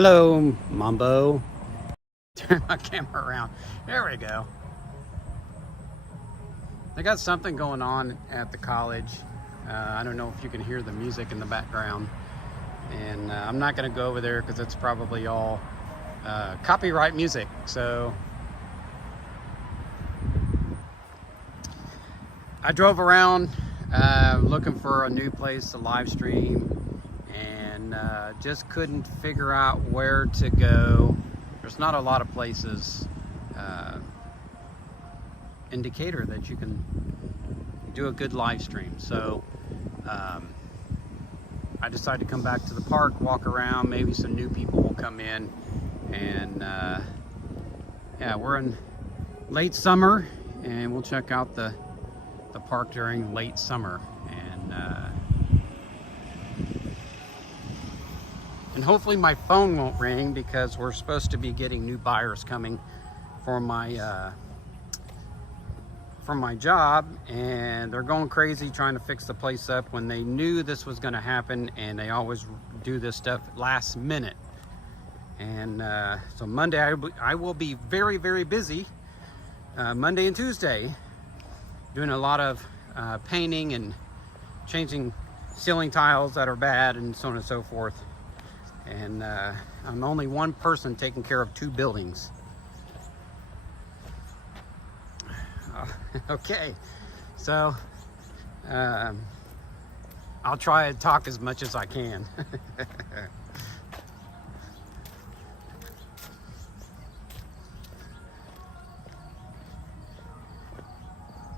Hello, Mambo. Turn my camera around. There we go. They got something going on at the college. I don't know if you can hear the music in the background. And I'm not going to go over there because it's probably all copyright music. So I drove around looking for a new place to live stream. And just couldn't figure out where to go. There's not a lot of places in Decatur that you can do a good live stream. So I decided to come back to the park, walk around, maybe some new people will come in. And yeah, we're in late summer and we'll check out the park during late summer. And hopefully my phone won't ring because we're supposed to be getting new buyers coming for my job, and they're going crazy trying to fix the place up when they knew this was going to happen, and they always do this stuff last minute. And so Monday I will be very, very busy, Monday and Tuesday, doing a lot of painting and changing ceiling tiles that are bad and so on and so forth. And I'm only one person taking care of 2 buildings. Okay, so I'll try to talk as much as I can.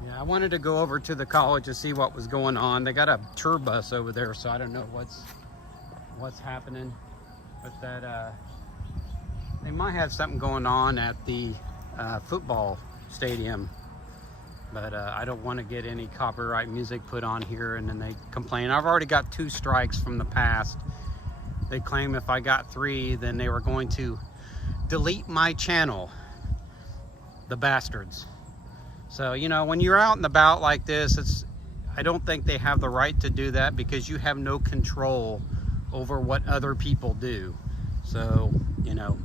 Yeah, I wanted to go over to the college to see what was going on. They got a tour bus over there, so I don't know what's happening. But that they might have something going on at the football stadium, but I don't want to get any copyright music put on here and then they complain. I've already got 2 strikes from the past. They claim if I got 3, then they were going to delete my channel, the bastards. So, you know, when you're out and about like this, I don't think they have the right to do that because you have no control over what other people do. So, you know,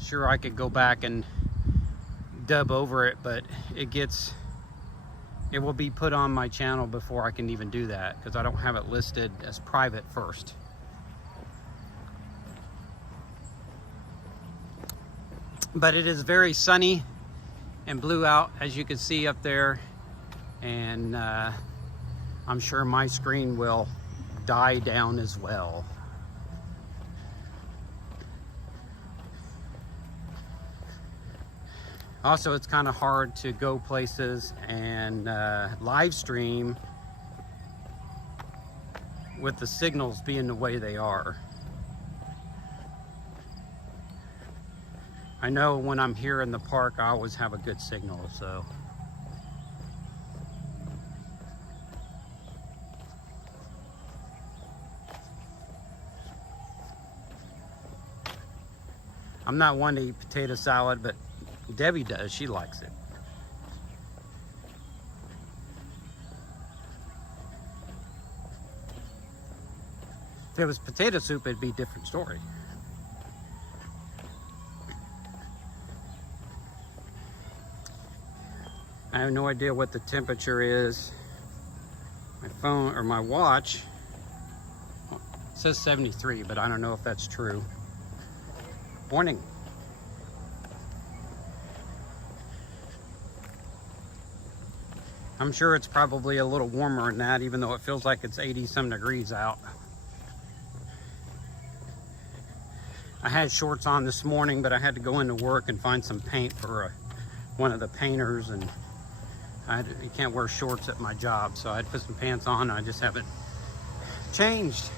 sure, I could go back and dub over it, but it will be put on my channel before I can even do that because I don't have it listed as private first. But it is very sunny and blue out, as you can see up there, and I'm sure my screen will die down as well. Also, it's kind of hard to go places and live stream with the signals being the way they are. I know when I'm here in the park, I always have a good signal, so. I'm not one to eat potato salad, but Debbie does. She likes it. If it was potato soup, it'd be a different story. I have no idea what the temperature is. My phone or my watch says 73, but I don't know if that's true. Morning. I'm sure it's probably a little warmer than that, even though it feels like it's 80-some degrees out. I had shorts on this morning, but I had to go into work and find some paint for one of the painters, and you can't wear shorts at my job, so I had to put some pants on, and I just haven't changed.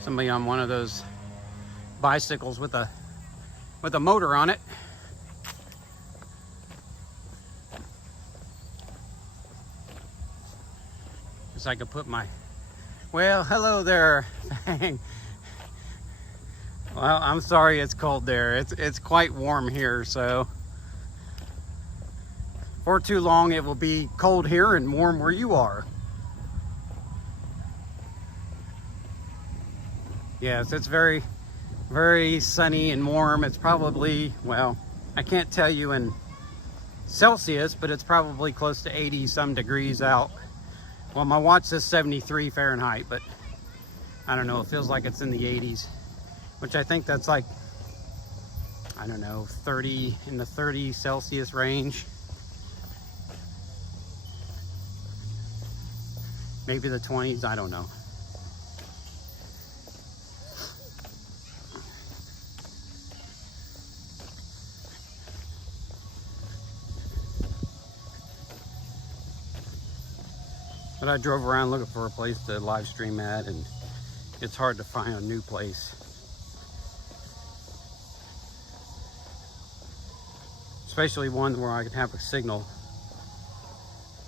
Somebody on one of those bicycles with a motor on it. Guess I could put my, well, hello there. Well, I'm sorry it's cold there. It's quite warm here, so for too long, it will be cold here and warm where you are. Yes, it's very, very sunny and warm. It's probably, well, I can't tell you in Celsius, but it's probably close to 80 some degrees out. Well, my watch says 73 Fahrenheit, but I don't know, it feels like it's in the 80s, which I think that's like, I don't know, 30, in the 30 Celsius range. Maybe the 20s, I don't know. But I drove around looking for a place to live stream at, and it's hard to find a new place. Especially one where I could have a signal.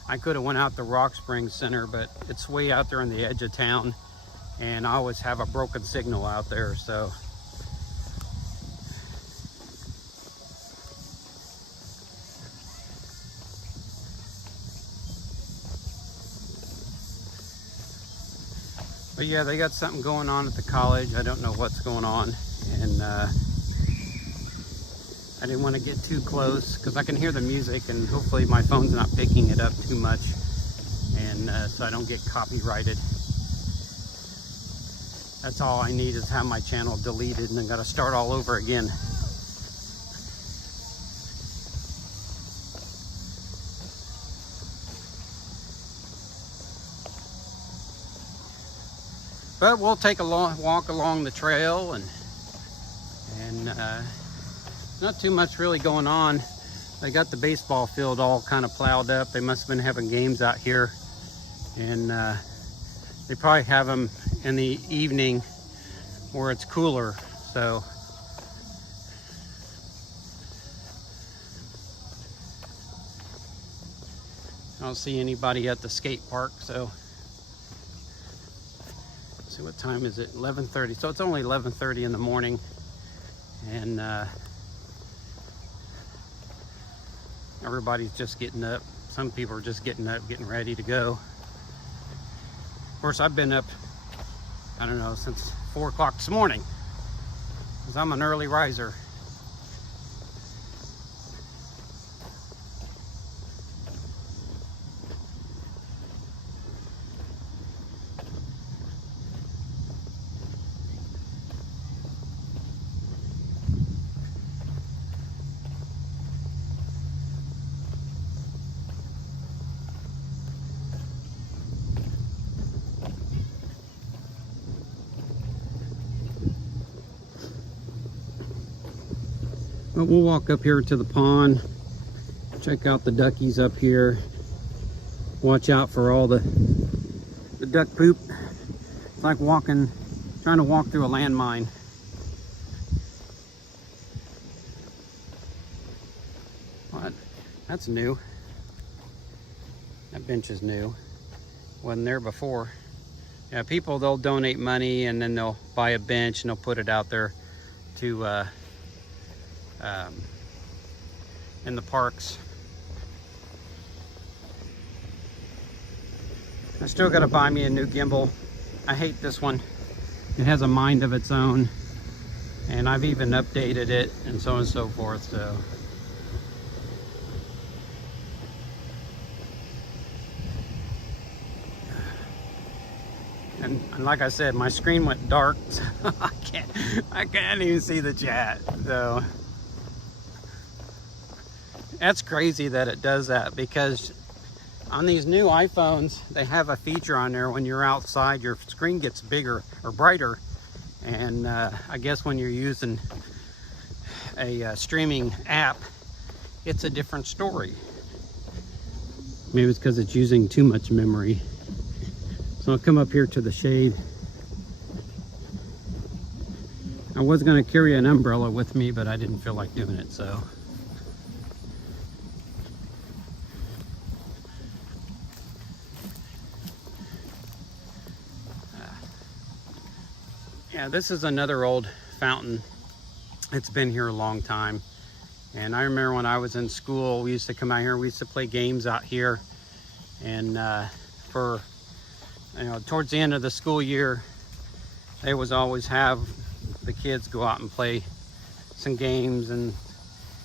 I could have went out to Rock Springs Center, but it's way out there on the edge of town, and I always have a broken signal out there, so. But yeah, they got something going on at the college. I don't know what's going on, and I didn't want to get too close because I can hear the music, and hopefully my phone's not picking it up too much, and so I don't get copyrighted. That's all I need, is have my channel deleted, and I got to start all over again. But we'll take a long walk along the trail, and not too much really going on. They got the baseball field all kind of plowed up. They must have been having games out here, and they probably have them in the evening where it's cooler. So I don't see anybody at the skate park, so see, what time is it? 11:30. So it's only 11:30 in the morning, and everybody's just getting up. Some people are just getting up, getting ready to go. Of course, I've been up, I don't know, since 4 o'clock this morning, because I'm an early riser. But we'll walk up here to the pond, check out the duckies up here, watch out for all the duck poop. It's like trying to walk through a landmine. What? That's new. That bench is new. Wasn't there before. Yeah, people, they'll donate money and then they'll buy a bench and they'll put it out there to in the parks. I still got to buy me a new gimbal. I hate this one. It has a mind of its own, and I've even updated it and so on and so forth. So and like I said, my screen went dark, so I can't even see the chat. So that's crazy that it does that, because on these new iPhones, they have a feature on there when you're outside, your screen gets bigger or brighter. And I guess when you're using a streaming app, it's a different story. Maybe it's because it's using too much memory. So I'll come up here to the shade. I was going to carry an umbrella with me, but I didn't feel like doing it, so. Yeah, this is another old fountain. It's been here a long time, And I remember when I was in school, we used to come out here, we used to play games out here. And for, towards the end of the school year, they would always have the kids go out and play some games and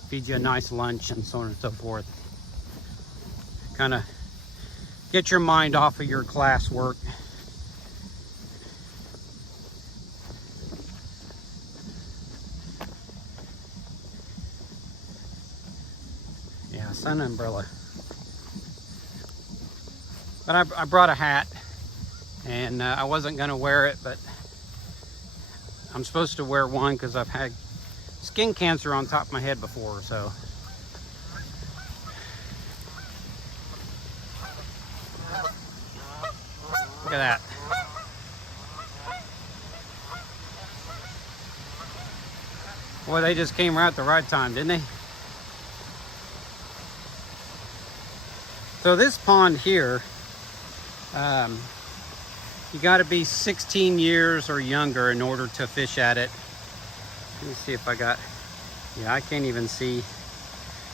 feed you a nice lunch and so on and so forth. Kind of get your mind off of your classwork. Yeah, sun umbrella. But I brought a hat, and I wasn't gonna wear it, but I'm supposed to wear one because I've had skin cancer on top of my head before, so. Look at that. Boy, they just came right at the right time, didn't they? So this pond here, you got to be 16 years or younger in order to fish at it. Let me see if I got, yeah, I can't even see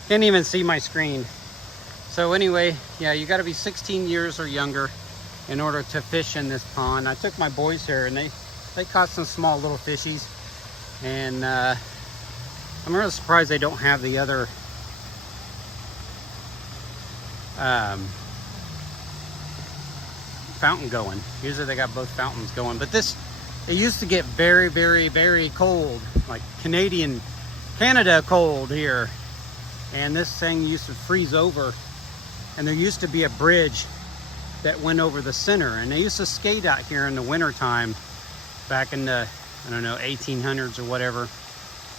my screen. So anyway, yeah, you got to be 16 years or younger in order to fish in this pond. I took my boys here and they caught some small little fishies. And I'm really surprised they don't have the other fountain going. Usually they got both fountains going, but it used to get very, very, very cold, like Canada cold here. And this thing used to freeze over, and there used to be a bridge that went over the center, and they used to skate out here in the winter time back in the, I don't know, 1800s or whatever.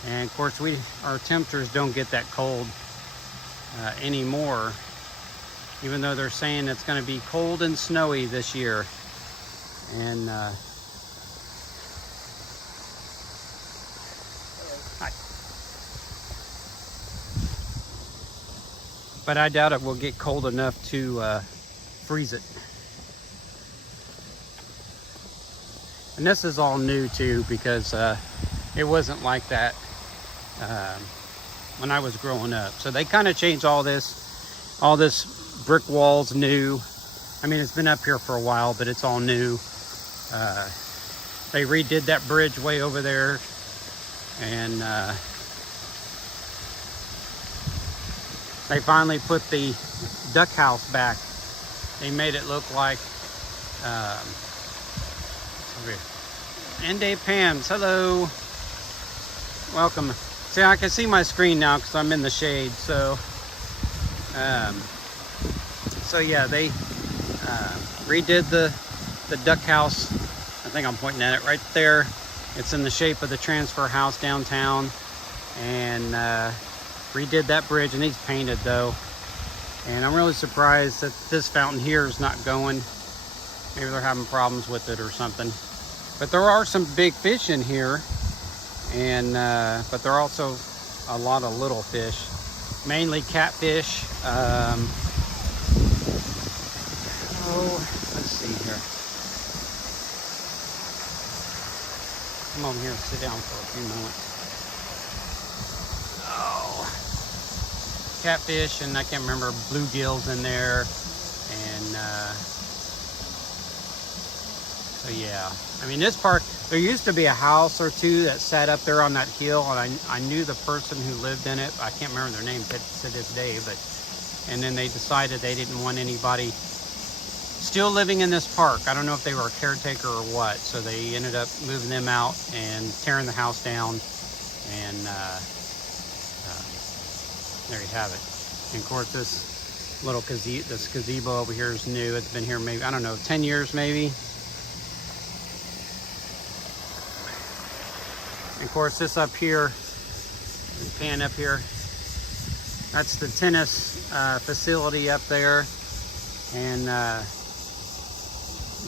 And of course our temperatures don't get that cold anymore, even though they're saying it's going to be cold and snowy this year. And but I doubt it will get cold enough to freeze it. And this is all new too, because it wasn't like that when I was growing up. So they kind of changed all this brick walls new. I mean, it's been up here for a while, but it's all new. They redid that bridge way over there, and they finally put the duck house back. They made it look like Ende Pam's. Hello, welcome. See, I can see my screen now because I'm in the shade. So yeah, they redid the duck house. I think I'm pointing at it right there. It's in the shape of the transfer house downtown, and redid that bridge, and he's painted though. And I'm really surprised that this fountain here is not going. Maybe they're having problems with it or something. But there are some big fish in here, and but there are also a lot of little fish, mainly catfish. Let's see here. Come over here and sit down for a few moments. Oh, catfish, and I can't remember, bluegills in there, and so yeah. I mean, this park, there used to be a house or two that sat up there on that hill, and I knew the person who lived in it. I can't remember their name to this day, but, and then they decided they didn't want anybody still living in this park. I don't know if they were a caretaker or what, so they ended up moving them out and tearing the house down, and there you have it. And of course, this little gazebo over here is new. It's been here maybe, I don't know, 10 years maybe. And of course, this up here, pan up here, that's the tennis facility up there. And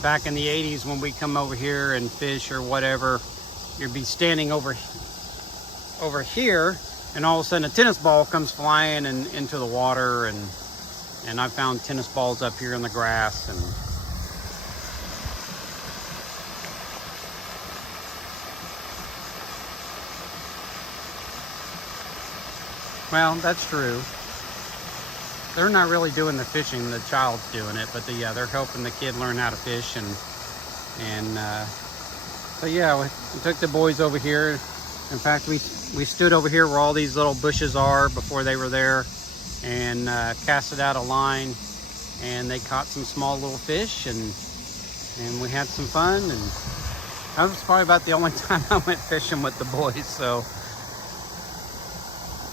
back in the 80s, when we come over here and fish or whatever, you'd be standing over here, and all of a sudden a tennis ball comes flying and into the water, and I found tennis balls up here in the grass. And Well, that's true. They're not really doing the fishing, the child's doing it, but yeah, they're helping the kid learn how to fish. So yeah, we took the boys over here. In fact, we stood over here where all these little bushes are before they were there, and casted out a line, and they caught some small little fish, and we had some fun. And that was probably about the only time I went fishing with the boys. So,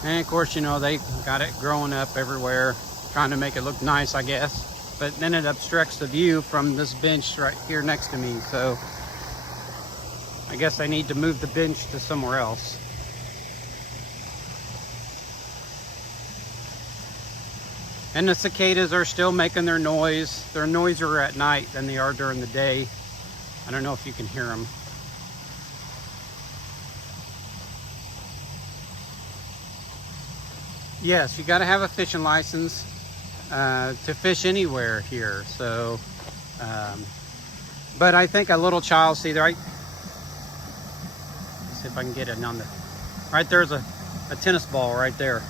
and of course, you know, they got it growing up everywhere, trying to make it look nice, I guess. But then it obstructs the view from this bench right here next to me. So I guess I need to move the bench to somewhere else. And the cicadas are still making their noise. They're noisier at night than they are during the day. I don't know if you can hear them. Yes, you got to have a fishing license to fish anywhere here. So, but I think a little child, see, right? Let's see if I can get it on the. Right there's a tennis ball right there.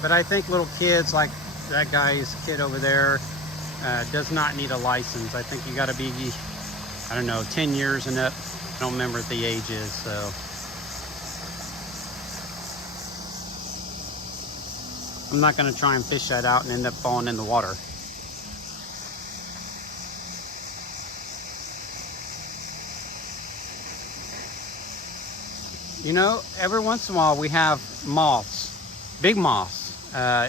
But I think little kids, like that guy's kid over there, does not need a license. I think you got to be, I don't know, 10 years and up. I don't remember what the age is, so. I'm not going to try and fish that out and end up falling in the water. You know, every once in a while we have moths, big moths.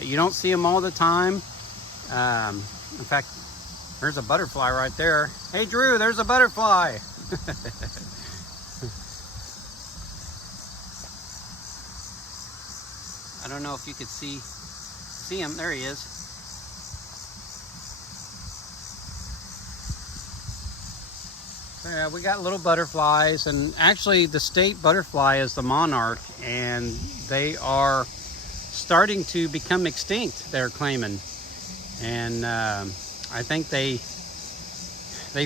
You don't see them all the time. In fact, there's a butterfly right there. Hey Drew, there's a butterfly. I don't know if you could see him. There he is. So yeah, we got little butterflies, and actually the state butterfly is the monarch, and they are starting to become extinct, they're claiming. And I think they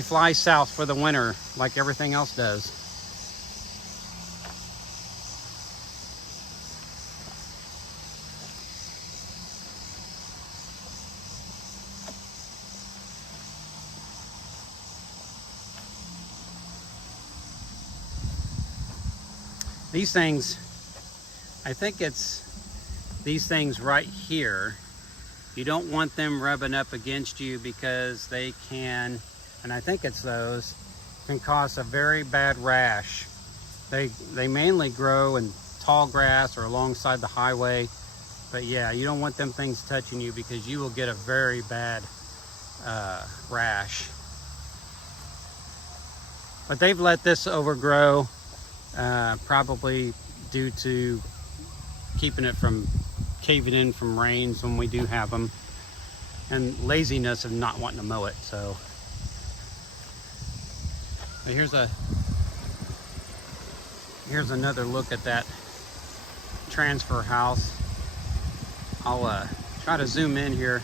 fly south for the winter like everything else does. These things, I think it's these things right here. You don't want them rubbing up against you because they can, and I think it's those, can cause a very bad rash. They mainly grow in tall grass or alongside the highway. But yeah, you don't want them things touching you because you will get a very bad rash. But they've let this overgrow, probably due to keeping it from caving in from rains when we do have them, and laziness of not wanting to mow it. So here's another look at that transfer house. I'll try to zoom in here.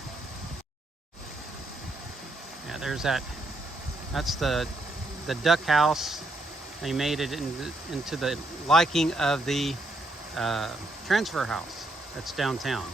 Yeah, there's that's the duck house. They made it into the liking of the transfer house that's downtown.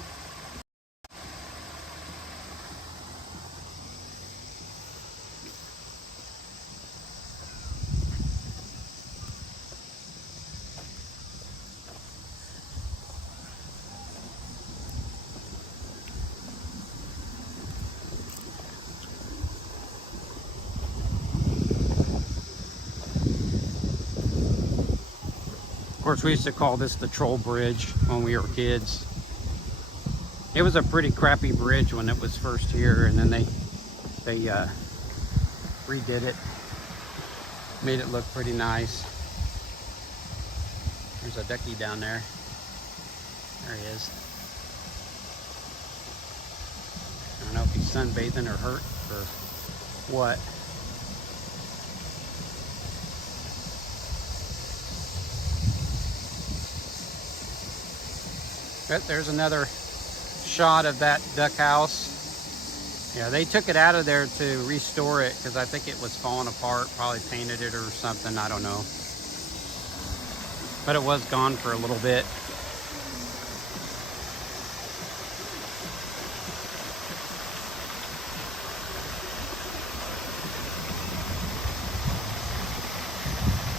Of course, we used to call this the Troll Bridge when we were kids. It was a pretty crappy bridge when it was first here, and then they redid it, made it look pretty nice. There's a ducky down there. There he is. I don't know if he's sunbathing or hurt or what. But there's another shot of that duck house. Yeah, they took it out of there to restore it because I think it was falling apart. Probably painted it or something. I don't know. But it was gone for a little bit.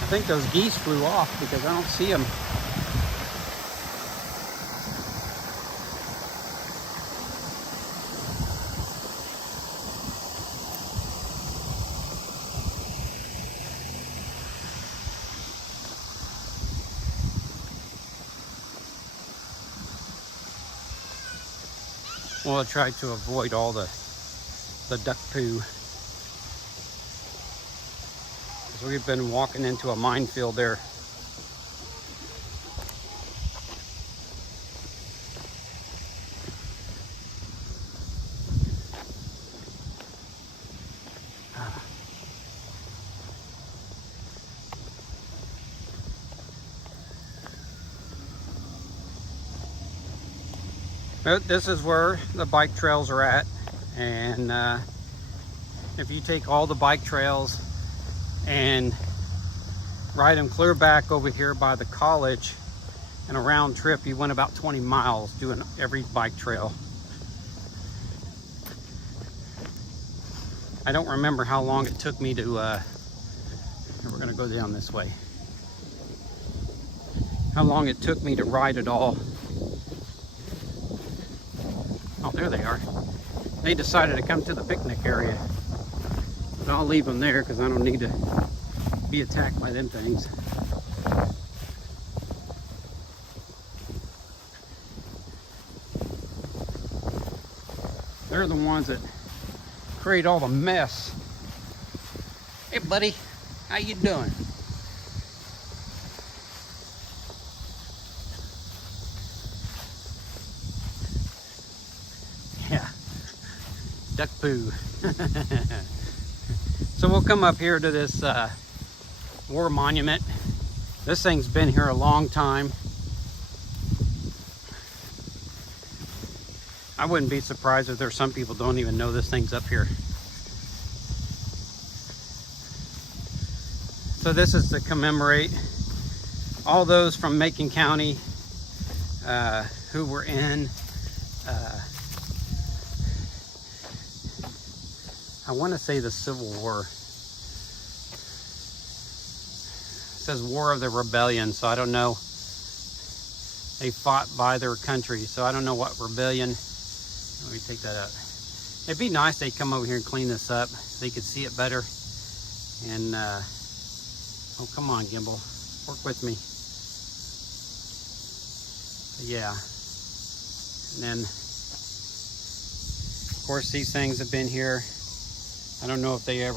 I think those geese flew off because I don't see them. Well, I tried to avoid all the duck poo. Because we've been walking into a minefield there. But this is where the bike trails are at, and if you take all the bike trails and ride them clear back over here by the college and a round trip, you went about 20 miles doing every bike trail. I don't remember how long it took me to, we're gonna go down this way, how long it took me to ride it all. Oh, there they are. They decided to come to the picnic area. But I'll leave them there because I don't need to be attacked by them things. They're the ones that create all the mess. Hey buddy, how you doing? Yeah, duck poo. So we'll come up here to this war monument. This thing's been here a long time. I wouldn't be surprised if there's some people don't even know this thing's up here. So this is to commemorate all those from Macon County who were in I want to say the Civil War. It says War of the Rebellion, so I don't know. They fought by their country, so I don't know what rebellion. Let me take that out. It'd be nice they'd come over here and clean this up. They could see it better. And, oh, come on, Gimbal. Work with me. But yeah. And then, of course, these things have been here. I don't know if they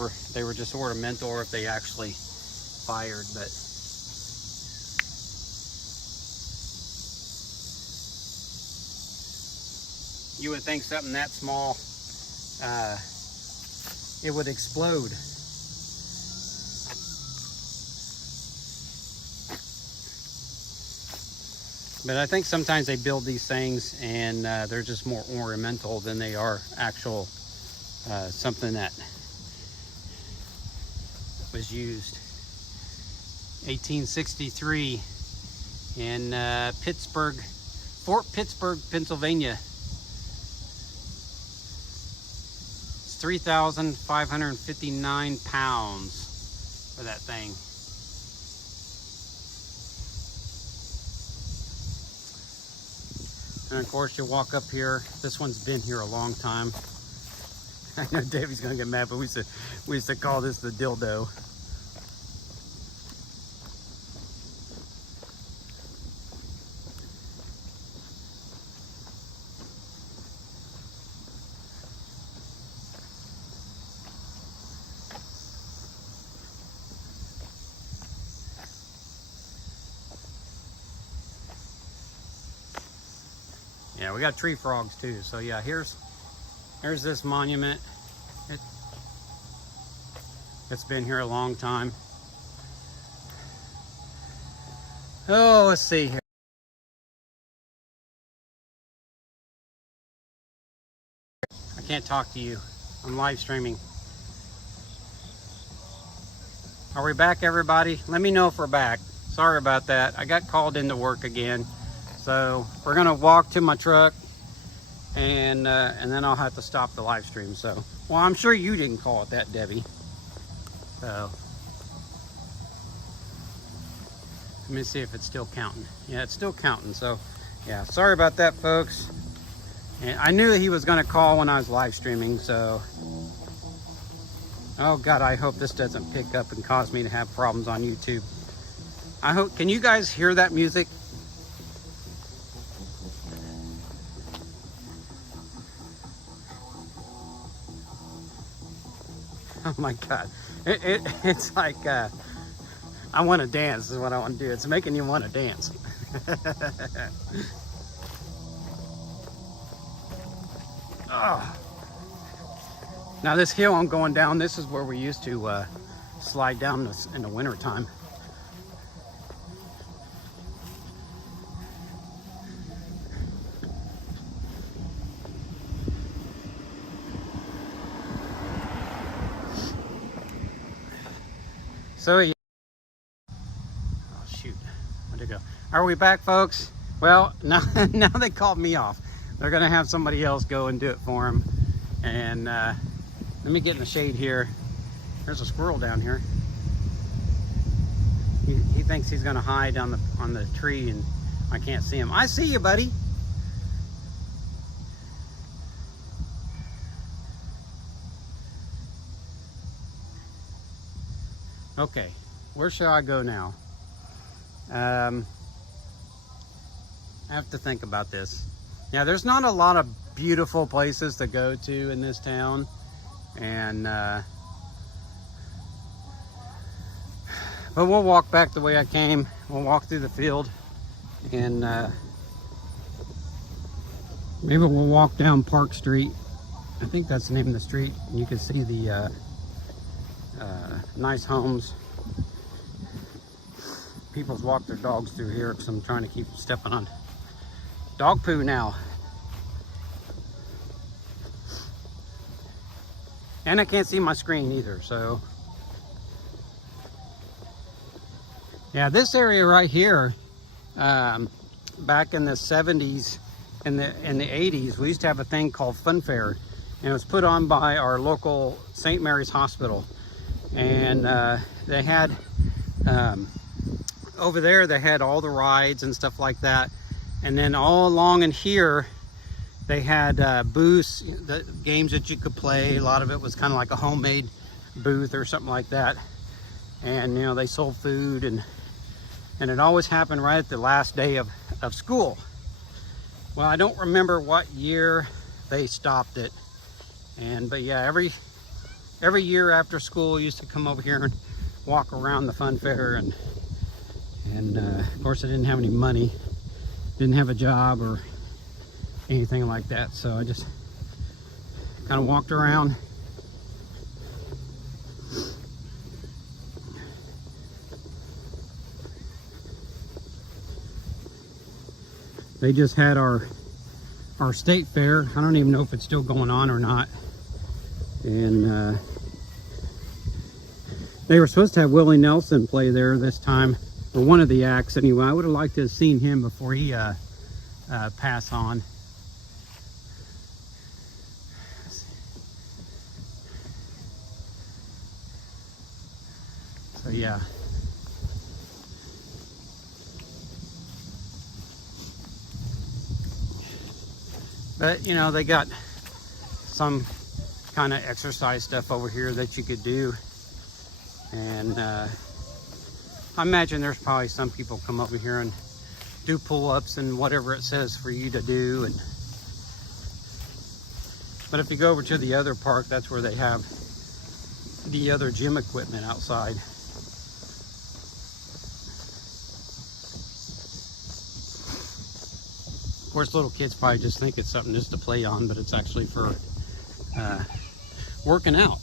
were just ornamental or if they actually fired, but you would think something that small, it would explode. But I think sometimes they build these things and they're just more ornamental than they are actual something that was used. 1863 in Pittsburgh, Fort Pittsburgh, Pennsylvania. It's 3,559 pounds for that thing. And of course you walk up here. This one's been here a long time. I know Davey's gonna get mad, but we used to call this the dildo. Yeah, we got tree frogs too. So yeah, here's this monument. It's been here a long time. Oh, let's see here. I can't talk to you. I'm live streaming. Are we back, everybody? Let me know if we're back. Sorry about that. I got called into work again. So we're gonna walk to my truck and then I'll have to stop the live stream. So, well, I'm sure you didn't call it that, Debbie. So, let me see if it's still counting. Yeah, it's still counting. So, yeah, sorry about that, folks. And I knew he was gonna call when I was live streaming, so. Oh God, I hope this doesn't pick up and cause me to have problems on YouTube. I hope, can you guys hear that music? Oh my God, it's like, I want to dance is what I want to do. It's making you want to dance. Oh. Now this hill I'm going down, this is where we used to slide down this in the winter time. So yeah. Oh shoot, where'd it go? Are we back, folks? Well, now they called me off. They're gonna have somebody else go and do it for them. And let me get in the shade here. There's a squirrel down here. He thinks he's gonna hide on the tree and I can't see him. I see you, buddy. Okay, where shall I go now? I have to think about this. Yeah, there's not a lot of beautiful places to go to in this town, and but we'll walk back the way I came. We'll walk through the field, and maybe we'll walk down Park Street. I think that's the name of the street. You can see the nice homes. People's walk their dogs through here because I'm trying to keep stepping on dog poo now. And I can't see my screen either, so. Yeah, this area right here, back in the 70s and the 80s, we used to have a thing called Fun Fair. And it was put on by our local St. Mary's Hospital. And they had, over there, they had all the rides and stuff like that. And then all along in here, they had booths, the games that you could play. A lot of it was kind of like a homemade booth or something like that. And, you know, they sold food, and it always happened right at the last day of school. Well, I don't remember what year they stopped it. But yeah, every year after school, I used to come over here and walk around the fun fair. And of course, I didn't have any money, didn't have a job or anything like that, so I just kind of walked around. They just had our state fair. I don't even know if it's still going on or not. And they were supposed to have Willie Nelson play there this time, or one of the acts anyway. I would have liked to have seen him before he passed on. So yeah. But you know, they got some kind of exercise stuff over here that you could do. And I imagine there's probably some people come over here and do pull-ups and whatever it says for you to do. But if you go over to the other park, that's where they have the other gym equipment outside. Of course, little kids probably just think it's something just to play on, but it's actually for working out.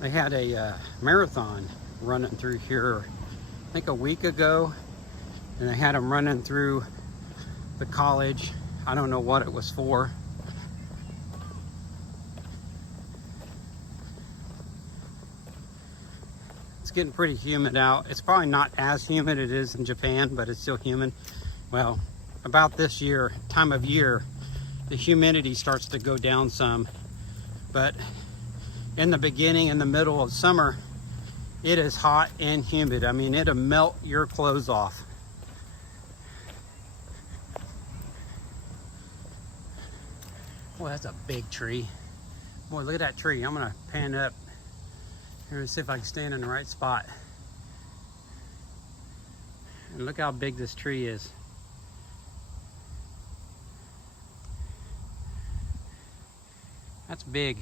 They had a marathon running through here, I think a week ago, and they had them running through the college. I don't know what it was for. It's getting pretty humid out. It's probably not as humid as it is in Japan, but it's still humid. Well, about this time of year, the humidity starts to go down some, but in the beginning and the middle of summer, it is hot and humid. I mean, it'll melt your clothes off. Boy, that's a big tree. Boy, look at that tree. I'm gonna pan up here and see if I can stand in the right spot. And look how big this tree is. That's big.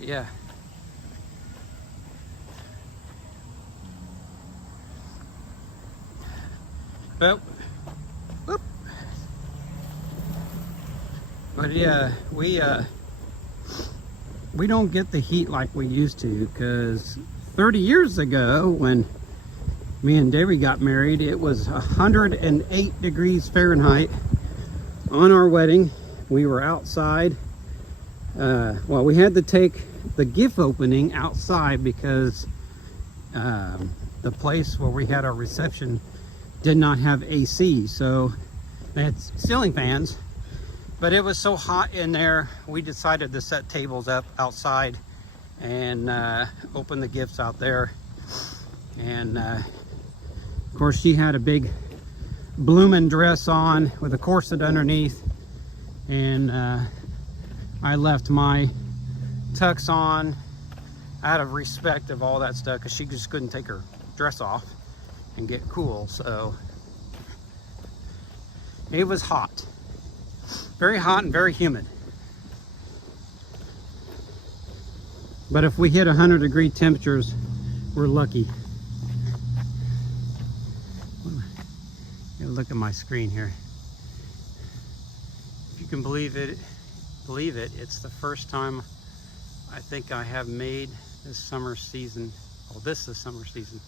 Yeah. But yeah, we don't get the heat like we used to, because 30 years ago when me and Debbie got married, it was 108 degrees Fahrenheit on our wedding. We were outside. Well, we had to take the gift opening outside because the place where we had our reception did not have AC, so they had ceiling fans, but it was so hot in there, we decided to set tables up outside and open the gifts out there. And of course, she had a big blooming dress on with a corset underneath, and I left my tux on out of respect of all that stuff, because she just couldn't take her dress off and get cool. So it was hot, very hot and very humid. But if we hit 100-degree temperatures, we're lucky. Look at my screen here. If you can believe it, it's the first time I think I have made this summer season. Oh, this is summer season.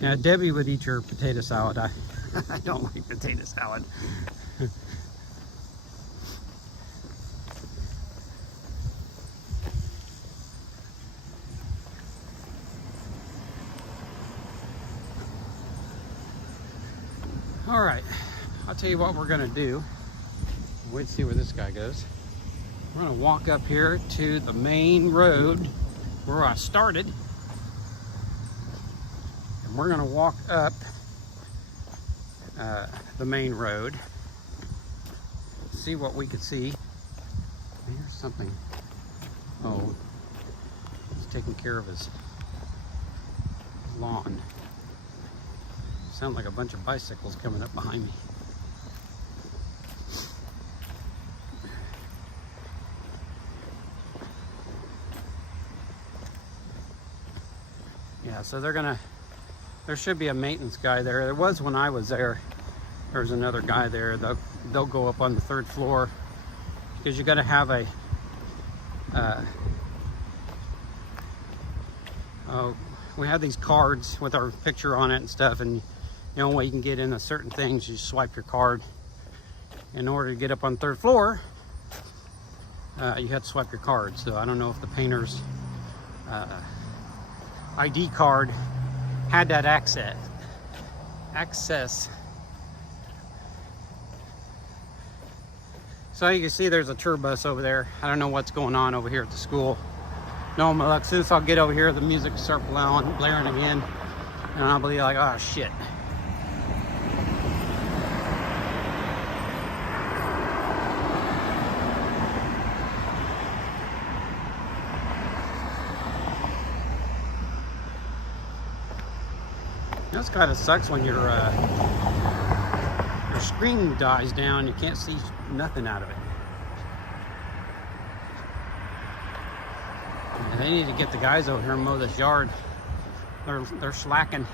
Yeah, Debbie would eat your potato salad. I don't like potato salad. All right, I'll tell you what we're gonna do. Wait to see where this guy goes. We're gonna walk up here to the main road where I started. And we're gonna walk up the main road, see what we could see. There's something. Oh, he's taking care of his lawn. Sound like a bunch of bicycles coming up behind me. Yeah, so there should be a maintenance guy there. There was when I was there. There's another guy there. They'll go up on the 3rd floor, because you got to have a we have these cards with our picture on it and stuff, and the only way you can get into certain things, you swipe your card. In order to get up on 3rd floor, you have to swipe your card. So I don't know if the painter's ID card had that access. So you can see there's a tour bus over there. I don't know what's going on over here at the school. No, as soon as I'll get over here, the music will start blaring again, and I'll be like, oh shit. This kind of sucks when your screen dies down. You can't see nothing out of it. They need to get the guys over here and mow this yard. They're slacking.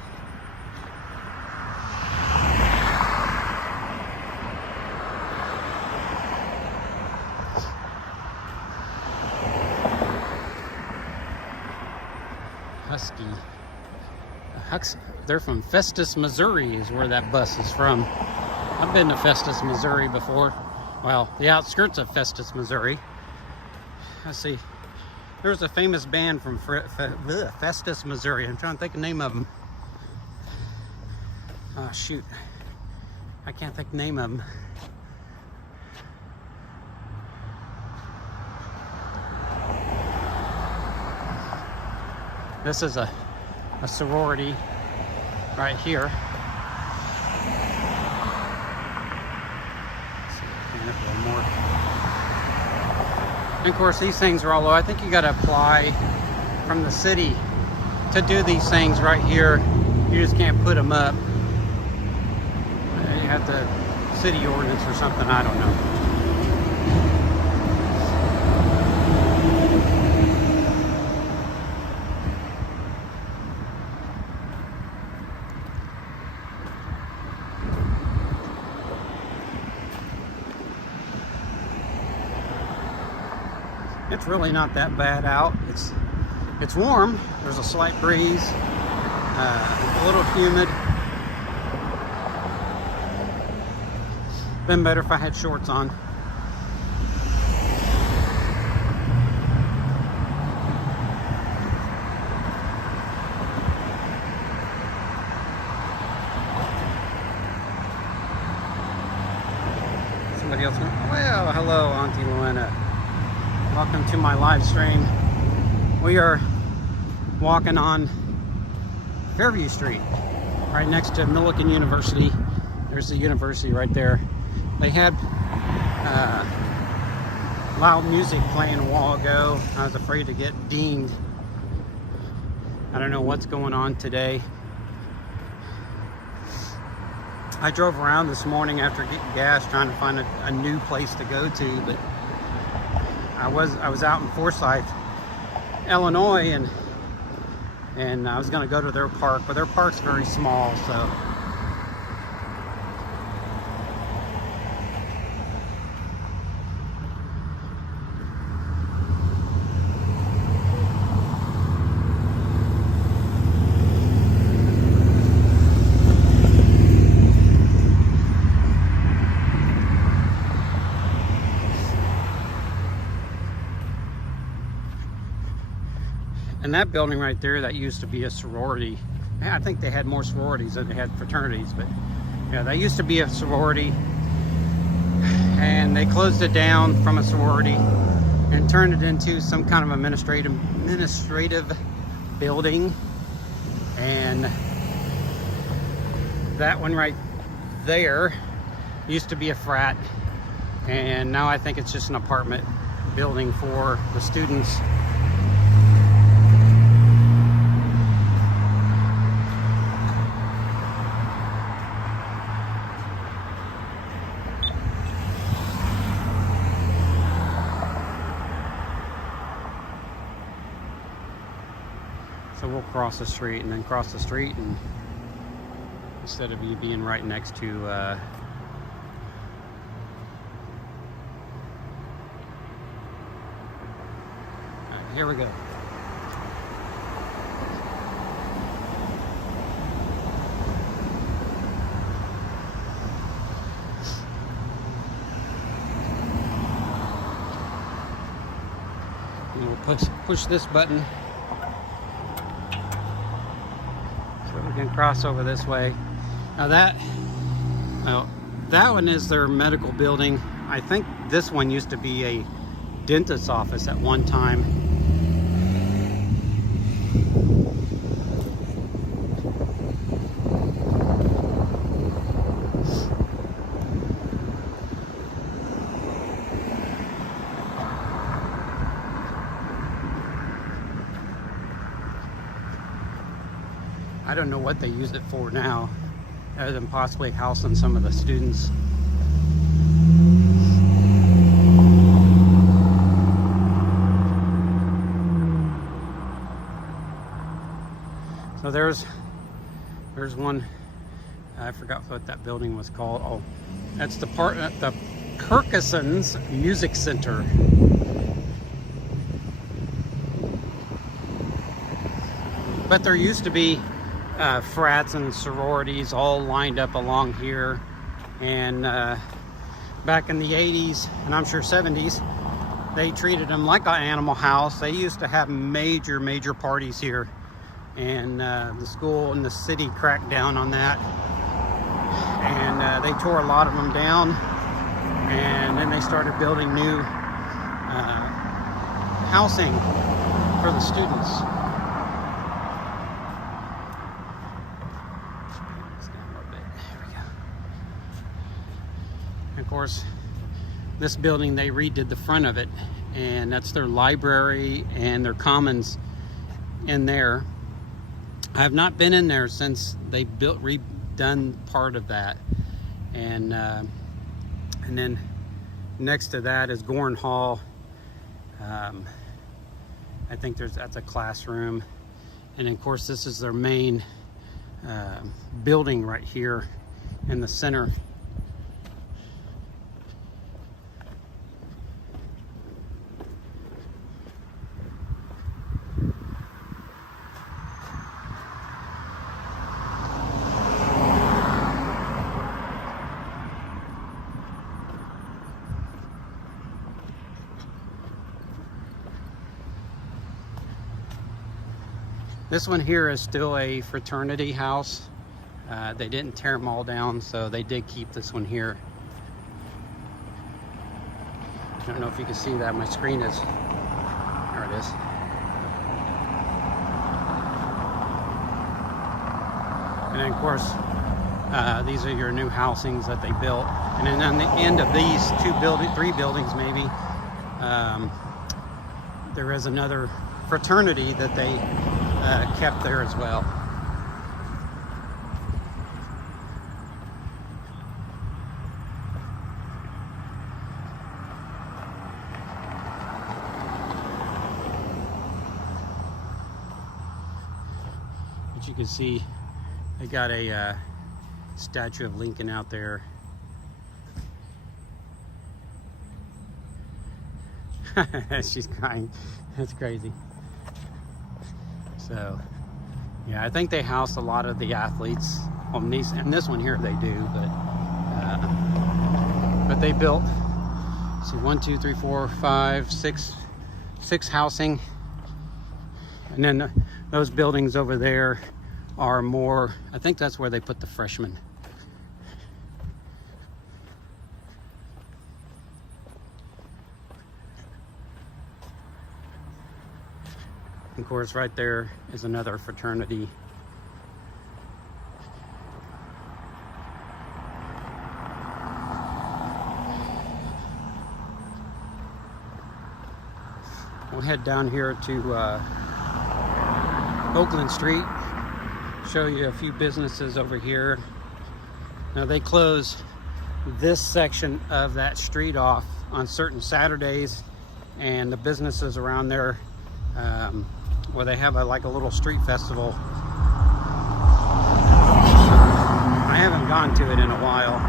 They're from Festus, Missouri is where that bus is from. I've been to Festus, Missouri before. Well, the outskirts of Festus, Missouri. Let's see. There's a famous band from Festus, Missouri. I'm trying to think of the name of them. Oh, shoot. I can't think of the name of them. This is a sorority right here. Let's see if I can get a little more. And of course, these things are all low. I think you got to apply from the city to do these things right here. You just can't put them up. You have the city ordinance or something. I don't know. It's really not that bad out. It's warm. There's a slight breeze. A little humid. Been better if I had shorts on. Somebody else went, well, hello, Auntie Luana. Welcome to my live stream. We are walking on Fairview Street, right next to Millikan University. There's the university right there. They had loud music playing a while ago. I was afraid to get dinged. I don't know what's going on today. I drove around this morning after getting gas trying to find a new place to go to, but I was out in Forsyth, Illinois, and I was going to go to their park, but their park's very small, so. And that building right there, that used to be a sorority. I think they had more sororities than they had fraternities, but yeah, that used to be a sorority. And they closed it down from a sorority and turned it into some kind of administrative building. And that one right there used to be a frat. And now I think it's just an apartment building for the students. So we'll cross the street and then cross the street, and instead of you being right next to here we go. And we'll push this button so we can cross over this way. Now that one is their medical building. I think this one used to be a dentist's office at one time. I don't know what they use it for now, other than possibly housing some of the students. So there's one. I forgot what that building was called. Oh, that's the Kirkison's Music Center. But there used to be frats and sororities all lined up along here, and back in the 80s, and I'm sure 70s, they treated them like an animal house. They used to have major parties here, and the school and the city cracked down on that, and they tore a lot of them down, and then they started building new housing for the students. Of course, this building, they redid the front of it, and that's their library and their commons in there. I have not been in there since they redone part of that, and then next to that is Gorn Hall. I think that's a classroom, and of course this is their main building right here in the center. This one here is still a fraternity house. They didn't tear them all down, so they did keep this one here. I don't know if you can see that. My screen is, there it is. And then of course, these are your new housings that they built. And then on the end of these three buildings maybe, there is another fraternity that they kept there as well. But you can see they got a statue of Lincoln out there. She's crying. That's crazy. So, yeah, I think they house a lot of the athletes on these, and this one here they do, but they built, see, 1, 2, 3, 4, 5, 6 housing, and then those buildings over there are more, I think that's where they put the freshmen. Of course, right there is another fraternity. We'll head down here to Oakland Street, show you a few businesses over here. Now they close this section of that street off on certain Saturdays, and the businesses around there, where they have like a little street festival. I haven't gone to it in a while.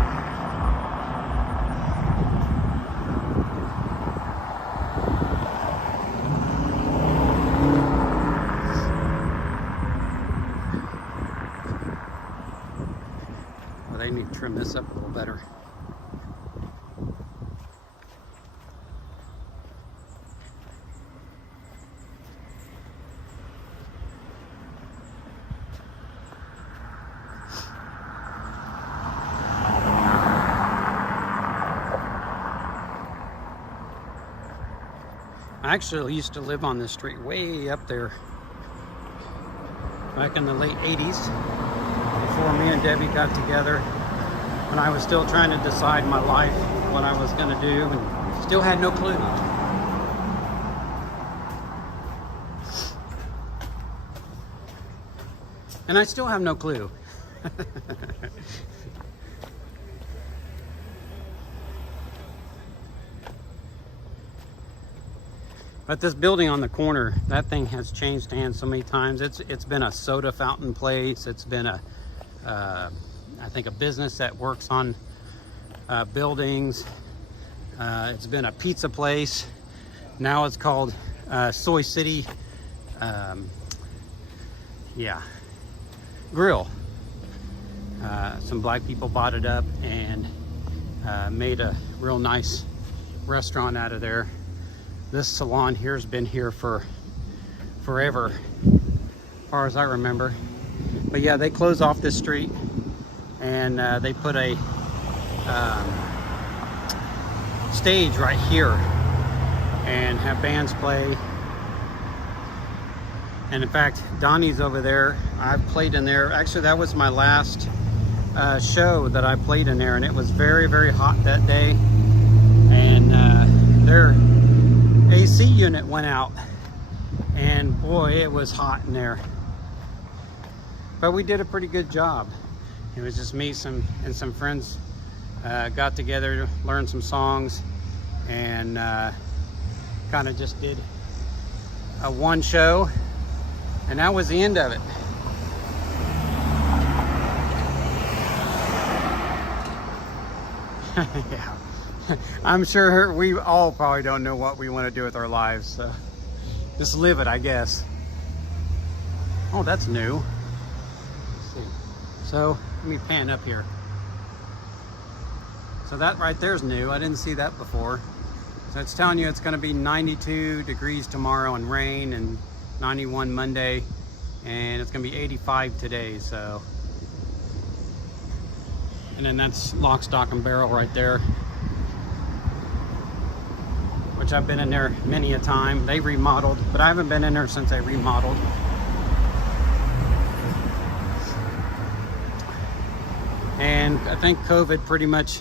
Well, they need to trim this up a little better. I actually used to live on this street way up there back in the late 80s, before me and Debbie got together, when I was still trying to decide my life, what I was going to do, and still had no clue. And I still have no clue. But this building on the corner, that thing has changed hands so many times. It's been a soda fountain place. It's been I think a business that works on buildings. It's been a pizza place. Now it's called Soy City. Yeah, Grill. Some black people bought it up and made a real nice restaurant out of there. This salon here has been here for forever, as far as I remember. But yeah, they closed off this street and they put a stage right here and have bands play. And in fact, Donnie's over there. I've played in there. Actually, that was my last show that I played in there, and it was very, very hot that day. And their AC unit went out, and boy, it was hot in there. But we did a pretty good job. It was just me and some friends got together to learn some songs, and kind of just did a one show, and that was the end of it. Yeah. I'm sure we all probably don't know what we want to do with our lives, so just live it, I guess. Oh, that's new. Let's see. So let me pan up here. So that right there is new. I didn't see that before. So it's telling you it's going to be 92 degrees tomorrow and rain, and 91 Monday, and it's going to be 85 today. So, and then that's Lock, Stock, and Barrel right there, which I've been in there many a time. They remodeled, but I haven't been in there since they remodeled. And I think COVID pretty much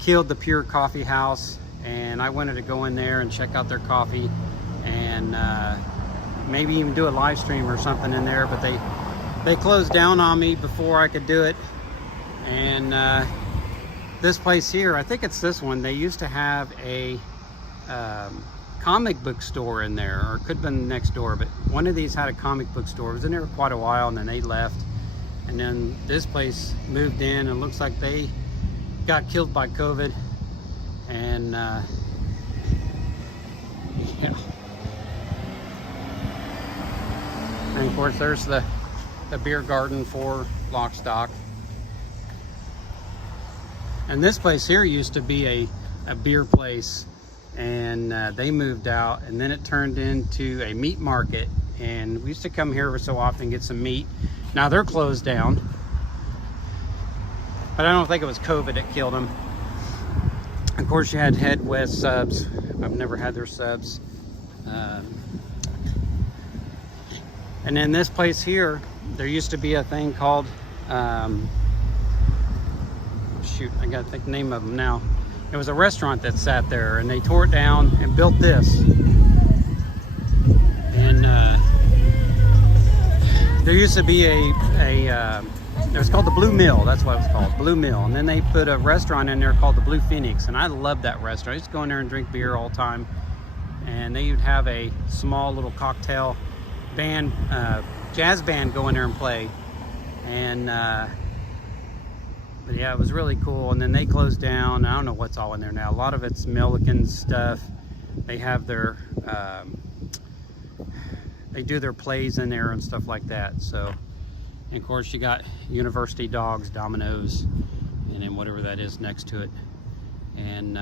killed the Pure Coffee House, and I wanted to go in there and check out their coffee and maybe even do a live stream or something in there, but they closed down on me before I could do it. And this place here, I think it's this one, they used to have a comic book store in there, or it could have been next door, but one of these had a comic book store. It was in there quite a while, and then they left, and then this place moved in, and it looks like they got killed by COVID. And yeah, and of course there's the beer garden for Lock, Stock. And this place here used to be a beer place, and they moved out, and then it turned into a meat market, and we used to come here every so often and get some meat. Now they're closed down, but I don't think it was COVID that killed them. Of course, you had Head West subs. I've never had their subs. And then this place here, there used to be a thing called shoot, I gotta think the name of them now. It was a restaurant that sat there, and they tore it down and built this. And there used to be it was called the Blue Mill. That's what it was called, Blue Mill. And then they put a restaurant in there called the Blue Phoenix, and I loved that restaurant. I used to go in there and drink beer all the time. And they would have a small little cocktail band, jazz band, go in there and play. And but yeah, it was really cool. And then they closed down. I don't know what's all in there now. A lot of it's Milliken stuff. They have their they do their plays in there and stuff like that. So, and of course you got University Dogs, Domino's, and then whatever that is next to it. And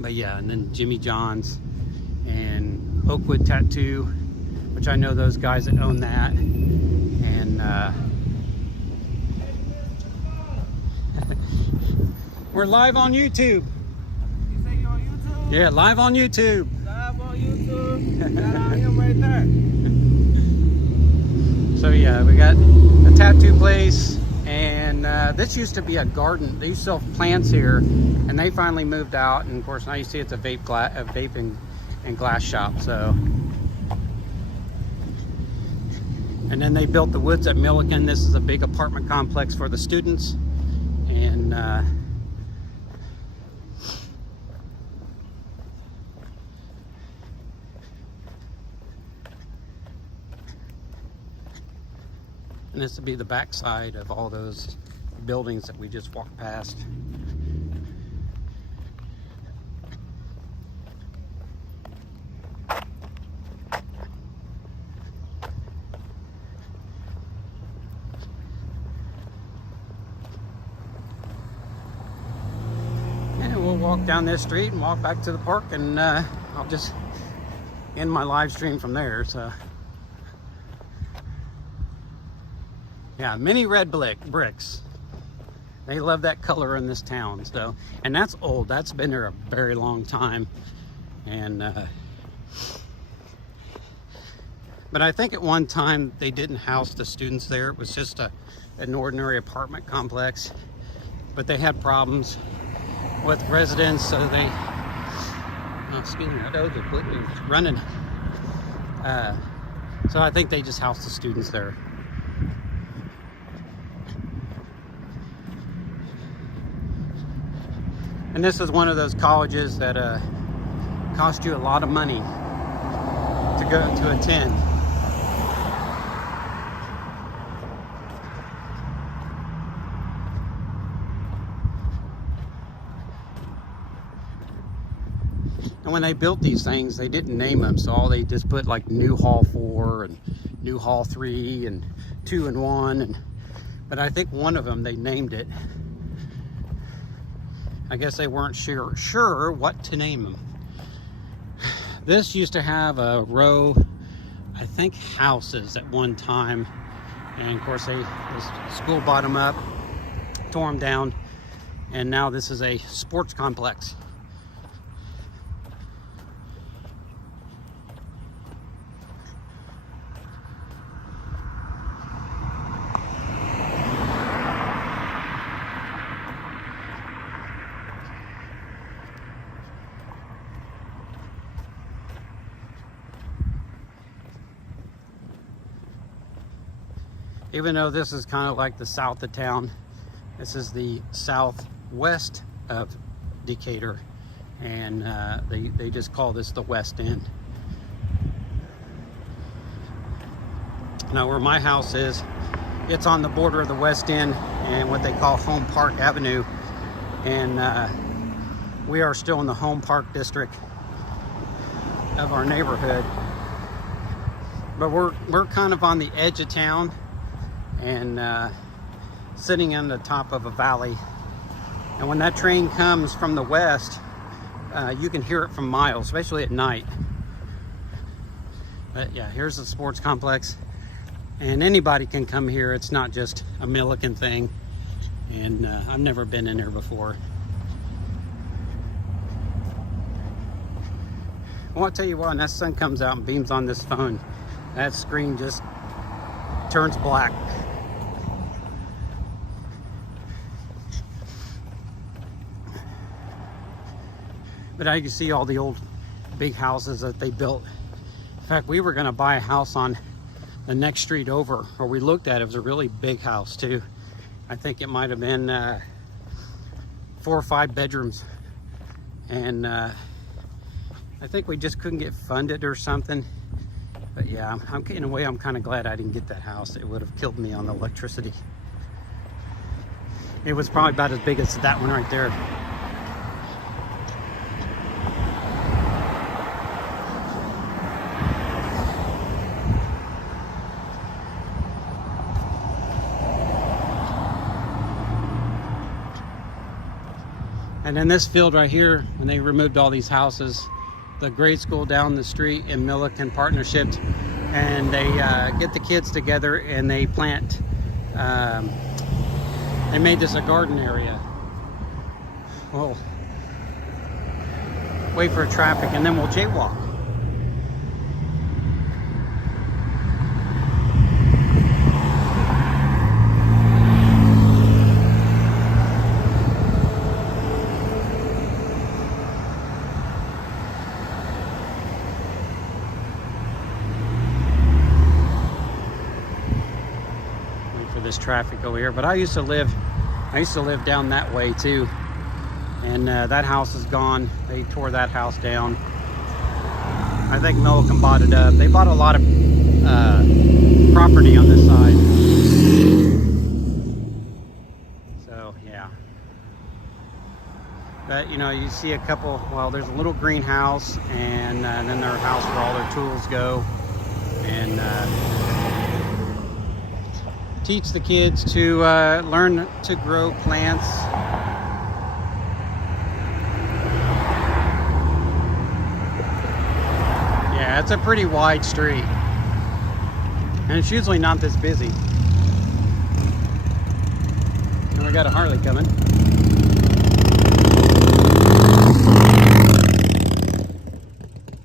but yeah, and then Jimmy John's and Oakwood Tattoo, which I know those guys that own that. And we're live on YouTube. You say you're on YouTube? Yeah, live on YouTube. Live on YouTube. Got out him right there. So yeah, we got a tattoo place, and this used to be a garden. They used to sell plants here, and they finally moved out. And of course, now you see it's a vaping and glass shop. So, and then they built the Woods at Milliken. This is a big apartment complex for the students, and And this would be the backside of all those buildings that we just walked past. And we'll walk down this street and walk back to the park, and I'll just end my live stream from there. So yeah, mini red bricks. They love that color in this town. So, and that's old. That's been there a very long time. And but I think at one time they didn't house the students there. It was just an ordinary apartment complex. But they had problems with residents, so they, oh, excuse me, that was running. So I think they just housed the students there. And this is one of those colleges that cost you a lot of money to go to attend. And when they built these things, they didn't name them, so they just put like New Hall 4 and New Hall 3 and 2 and 1. But I think one of them they named it. I guess they weren't sure what to name them. This used to have a row, I think, houses at one time, and of course the school bought them up, tore them down, and now this is a sports complex. Even though this is kind of like the south of town, this is the southwest of Decatur, and they just call this the West End. Now where my house is, it's on the border of the West End and what they call Home Park Avenue, and we are still in the Home Park district of our neighborhood, but we're kind of on the edge of town and sitting on the top of a valley. And when that train comes from the west, you can hear it from miles, especially at night. But yeah, here's the sports complex, and anybody can come here. It's not just a Milliken thing, and I've never been in there before. Well, I'll tell you what, when that sun comes out and beams on this phone, that screen just turns black. But I can see all the old big houses that they built. In fact, we were gonna buy a house on the next street over, or we looked at it. It was a really big house too. I think it might have been 4 or 5 bedrooms. And I think we just couldn't get funded or something. But yeah, in a way, I'm kind of glad I didn't get that house. It would have killed me on the electricity. It was probably about as big as that one right there. And in this field right here, when they removed all these houses, the grade school down the street in Milliken partnership, and they get the kids together and they plant, they made this a garden area. We'll wait for traffic and then we'll jaywalk. This traffic over here, but I used to live down that way too, and that house is gone. They tore that house down. I think Milliken bought it up. They bought a lot of property on this side. But you know, you see a couple, well, there's a little greenhouse, and then their house where all their tools go. And teach the kids to learn to grow plants. Yeah, it's a pretty wide street. And it's usually not this busy. And we got a Harley coming.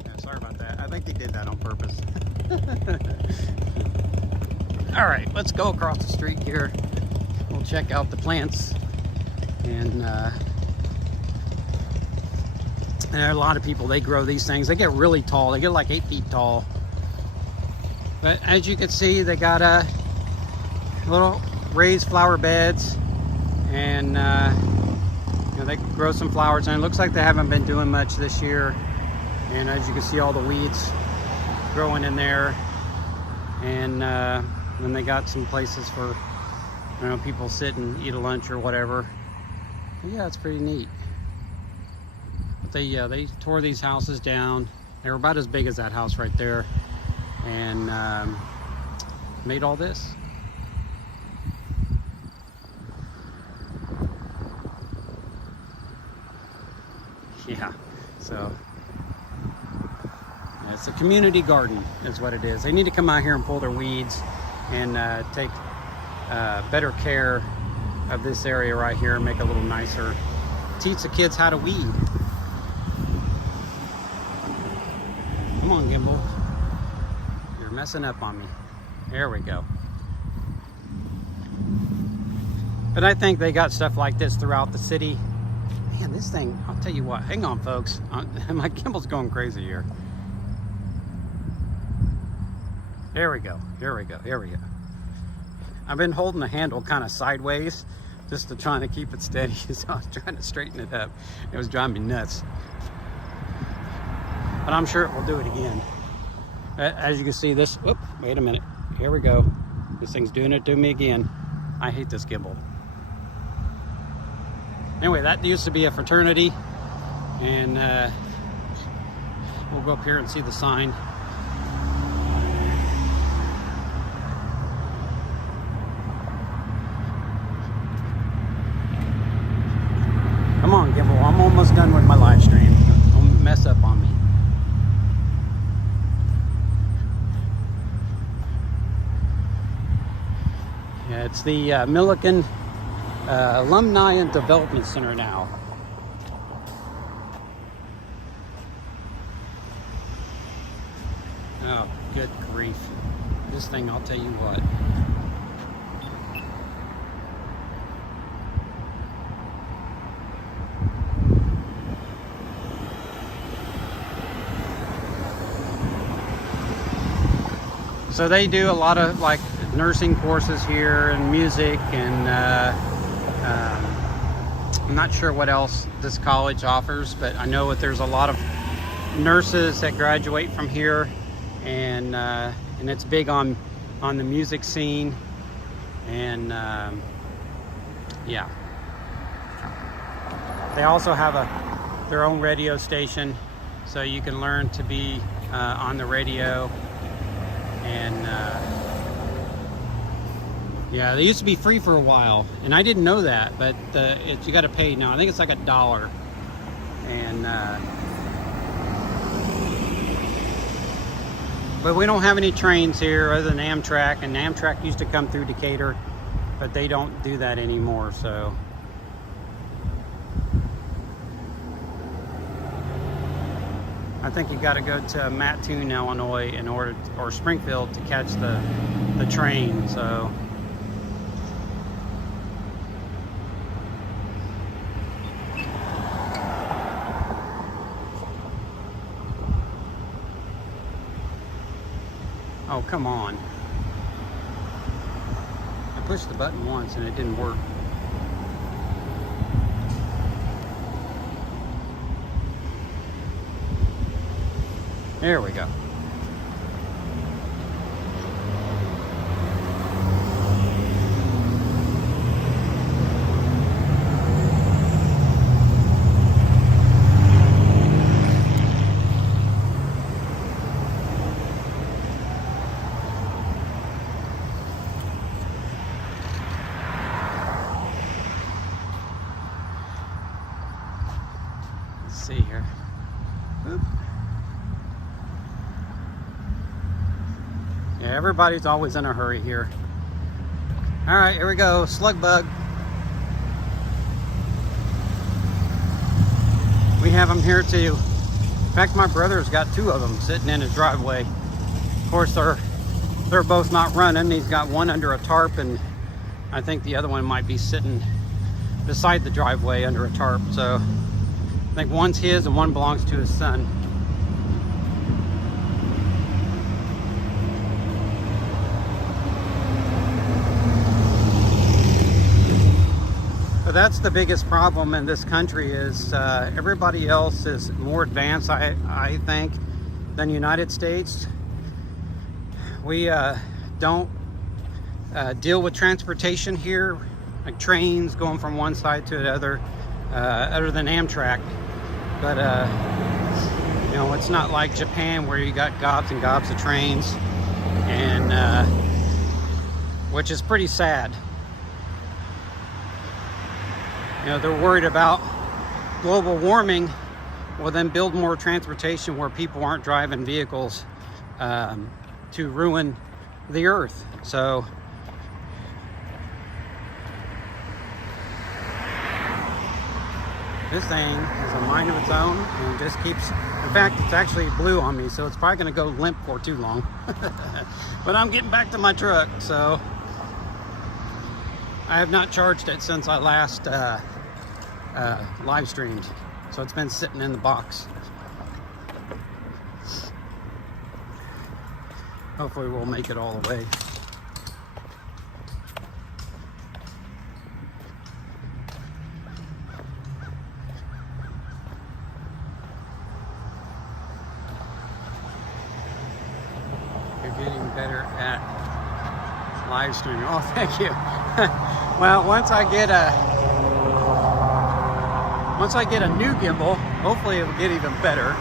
Yeah, sorry about that. I think they did that on purpose. All right, let's go across the street here. We'll check out the plants. And there are a lot of people, they grow these things. They get really tall. They get like 8 feet tall. But as you can see, they got a little raised flower beds, and you know, they grow some flowers. And it looks like they haven't been doing much this year. And as you can see, all the weeds growing in there. And then they got some places for, you know, people sit and eat a lunch or whatever. But yeah, it's pretty neat. But they tore these houses down. They were about as big as that house right there, and made all this. Yeah, so yeah, it's a community garden is what it is. They need to come out here and pull their weeds and take better care of this area right here and make it a little nicer. Teach the kids how to weed. Come on, Gimbal. You're messing up on me. There we go. But I think they got stuff like this throughout the city. Man, this thing, I'll tell you what. Hang on, folks. My gimbal's going crazy here. There we go. Here we go. Here we go. I've been holding the handle kind of sideways just to try to keep it steady. So I was trying to straighten it up. It was driving me nuts. But I'm sure it will do it again. As you can see, this, whoop, wait a minute. Here we go. This thing's doing it to me again. I hate this gimbal. Anyway, that used to be a fraternity. And we'll go up here and see the sign. Come on, Gimbal. I'm almost done with my live stream. Don't mess up on me. Yeah, it's the Milliken Alumni and Development Center now. Oh, good grief. This thing, I'll tell you what. So they do a lot of like nursing courses here and music, and I'm not sure what else this college offers, but I know that there's a lot of nurses that graduate from here, and it's big on the music scene, and yeah. They also have their own radio station, so you can learn to be on the radio. And yeah, they used to be free for a while, and I didn't know that, but you got to pay now. I think it's like $1. And but we don't have any trains here other than Amtrak, and Amtrak used to come through Decatur, but they don't do that anymore. So I think you got to go to Mattoon, Illinois, in order, or Springfield, to catch the train. So oh, come on. I pushed the button once and it didn't work. There we go. see here. Oop. Yeah, everybody's always in a hurry here. All right, here we go. Slug bug. We have them here too. In fact, my brother's got 2 of them sitting in his driveway. Of course, they're both not running. He's got one under a tarp, and I think the other one might be sitting beside the driveway under a tarp. So I think one's his and one belongs to his son. But that's the biggest problem in this country is everybody else is more advanced, I think, than the United States. We don't deal with transportation here, like trains going from one side to the other, other than Amtrak. But you know, it's not like Japan where you got gobs and gobs of trains, and which is pretty sad. You know, they're worried about global warming. Well, then build more transportation where people aren't driving vehicles to ruin the earth. So this thing has a mind of its own and just keeps, in fact, it's actually blue on me, so it's probably going to go limp for too long. But I'm getting back to my truck, so I have not charged it since I last live streamed, so it's been sitting in the box. Hopefully we'll make it all the way. You're getting better at live streaming. Oh, thank you. Well, once I get a new gimbal, hopefully it'll get even better.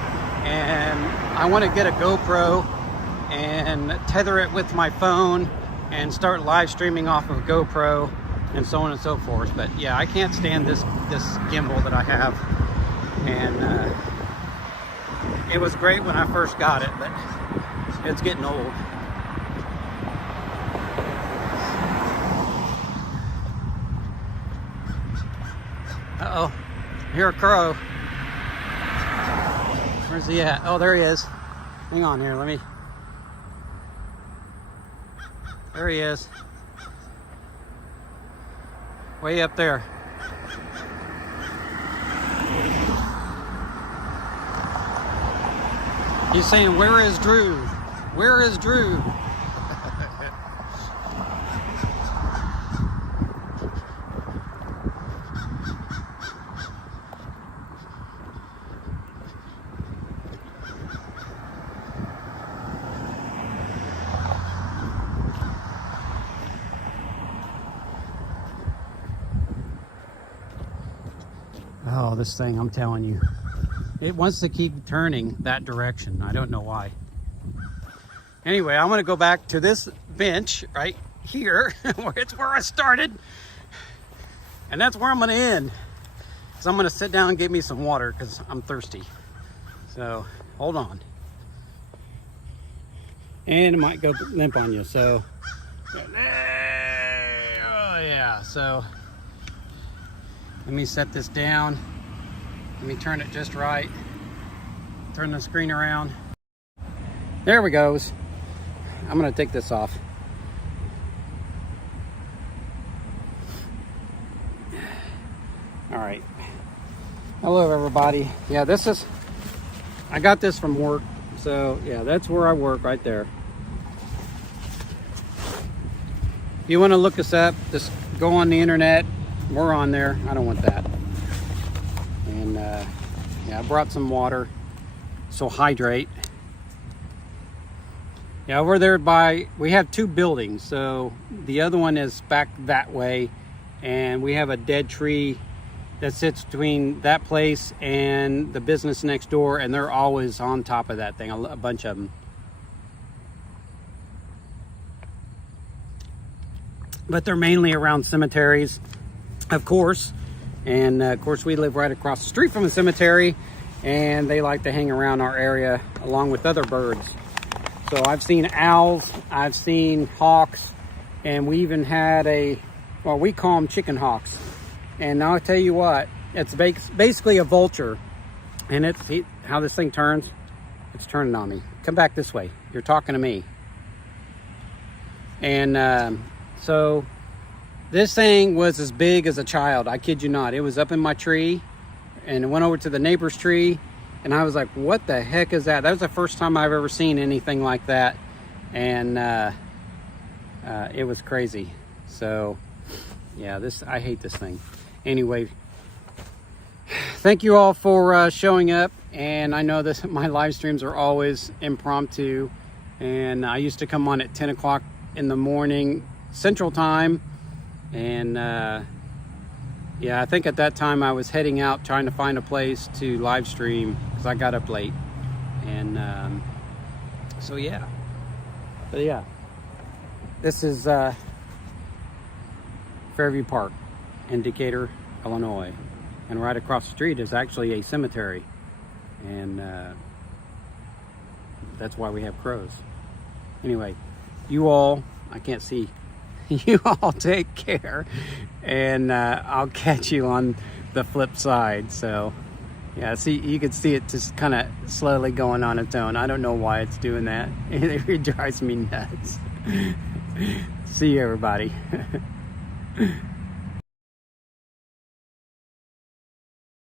And I want to get a GoPro and tether it with my phone and start live streaming off of GoPro and so on and so forth. But yeah, I can't stand this gimbal that I have. And it was great when I first got it, but it's getting old. Uh-oh, I hear a crow. Where's he at? Oh, there he is. Hang on here, let me. There he is. Way up there. He's saying, "Where is Drew? Where is Drew?" Oh, this thing, I'm telling you. It wants to keep turning that direction. I don't know why. Anyway, I'm gonna go back to this bench right here, where it's where I started. And that's where I'm gonna end. So I'm gonna sit down and get me some water because I'm thirsty. So, hold on. And it might go limp on you, so. Oh yeah, so. Let me set this down. Let me turn it just right. Turn the screen around. There we goes. I'm gonna take this off. All right. Hello everybody. Yeah, I got this from work. So yeah, that's where I work right there. If you wanna look us up, just go on the internet. We're on there. I don't want that. And yeah, I brought some water, so hydrate. Yeah, over there we have 2 buildings. So the other one is back that way, and we have a dead tree that sits between that place and the business next door, and they're always on top of that thing, a bunch of them. But they're mainly around cemeteries, of course. And of course we live right across the street from the cemetery, and they like to hang around our area along with other birds. So I've seen owls, I've seen hawks, and we even had well, we call them chicken hawks. And I'll tell you what, it's basically a vulture. And see how this thing turns? It's turning on me. Come back this way. You're talking to me. And so this thing was as big as a child. I kid you not. It was up in my tree, and it went over to the neighbor's tree. And I was like, what the heck is that? That was the first time I've ever seen anything like that. And it was crazy. So yeah, I hate this thing. Anyway, thank you all for showing up. And I know this, my live streams are always impromptu. And I used to come on at 10 o'clock in the morning Central Time. And yeah, I think at that time I was heading out trying to find a place to live stream because I got up late. And so yeah. But yeah, this is Fairview Park in Decatur, Illinois. And right across the street is actually a cemetery. And that's why we have crows. Anyway, you all, I can't see, you all take care. And I'll catch you on the flip side. So yeah, see, you can see it just kind of slowly going on its own. I don't know why it's doing that. It drives me nuts. See you, everybody.